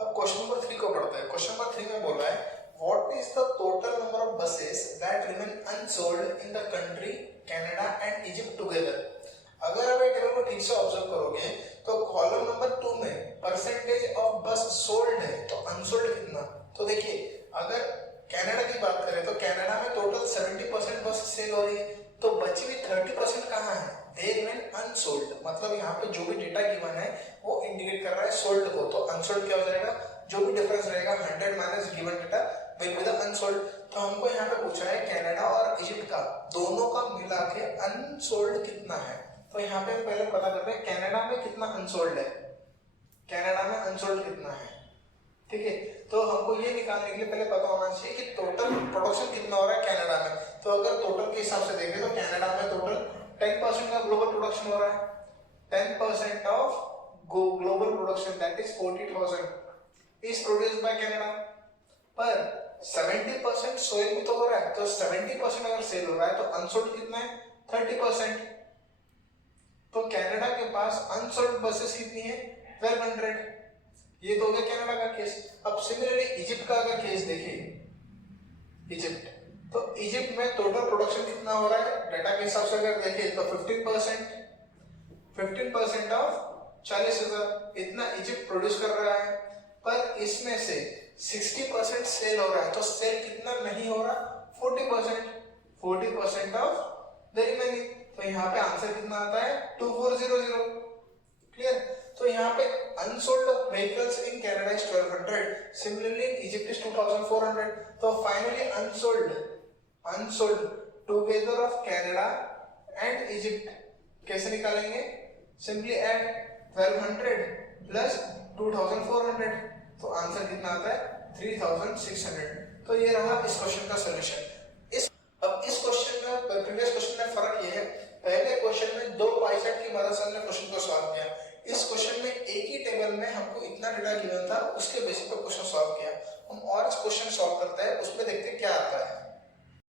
अब question number 3 को पढ़ते हैं। क्वेश्चन नंबर 3 में बोला है what is the total number of buses that remain unsold in the country Canada and Egypt together. अगर आप ये टेबल को ठीक से ऑब्जर्व करोगे तो कॉलम नंबर 2 में परसेंटेज ऑफ बस सोल्ड है, तो अनसोल्ड कितना। तो देखिए अगर कनाडा की बात करें तो कनाडा में टोटल 70% बस सेल हो रही है, तो बची हुई 30% कहाँ है, दे रिमेन अनसोल्ड। मतलब यहाँ पे जो भी डेटा गिवन है वो इंडिकेट कर रहा है सोल्ड को, तो अनसोल्ड क्या हो जाएगा, जो भी डिफरेंस रहेगा 100 minus given data will be the unsold. तो हमको यहाँ पे पूछा है कनाडा और इजिप्ट का दोनों का मिला के अनसोल्ड कितना है। तो यहाँ पे हम पहले पता करते हैं कनाडा में कितना अनसोल्ड है, कनाडा में अनसोल्ड कितना है। ठीक है, तो हमको ये निकालने के लिए पहले पता होना चाहिए कि टोटल प्रोडक्शन कितना हो रहा है कनाडा में। तो अगर टोटल के हिसाब से देखें तो कनाडा में टोटल 10% का ग्लोबल प्रोडक्शन हो रहा है। 10% of global production that is 40,000 is produced by Canada, पर 70% सोइल में तो हो रहा है, तो 70% अगर सेल हो रहा है तो अनसोल्ड कितना है, 30%। तो कनाडा के पास अनसोल्ड बसेस कितनी है, 1200। ये तो हो गया कनाडा का केस। अब सिमिलरली इजिप्ट का अगर केस देखें, इजिप्ट, तो इजिप्ट में टोटल प्रोडक्शन कितना हो रहा है, डाटा के हिसाब से अगर देखें तो 15% ऑफ 40,000 इतना इजिप्ट प्रोड्यूस कर रहा है, पर इसमें से 60% सेल हो रहा है, तो सेल कितना नहीं हो रहा, 40% ऑफ द रिमेनिंग। तो यहाँ पे आंसर कितना आता है, 2400। क्लियर। तो यहाँ पे unsold vehicles in Canada is 1200, similarly in Egypt is 2400। तो finally unsold together of Canada and Egypt कैसे निकालेंगे, सिंपली ऐड 1200 प्लस 2400, तो आंसर कितना आता है 3600। तो ये रहा इस क्वेश्चन का सॉल्यूशन। अब इस क्वेश्चन में प्रीवियस क्वेश्चन में फर्क ये है, पहले क्वेश्चन में दो पाइसेट की मदद से हमने क्वेश्चन को सॉल्व किया, इस क्वेश्चन में एक ही टेबल में हमको इतना डेटा गिवन था, उसके बेसिस पर क्वेश्चन सॉल्व किया। हम और क्वेश्चन सॉल्व करते हैं, उसमें देखते हैं क्या आता है।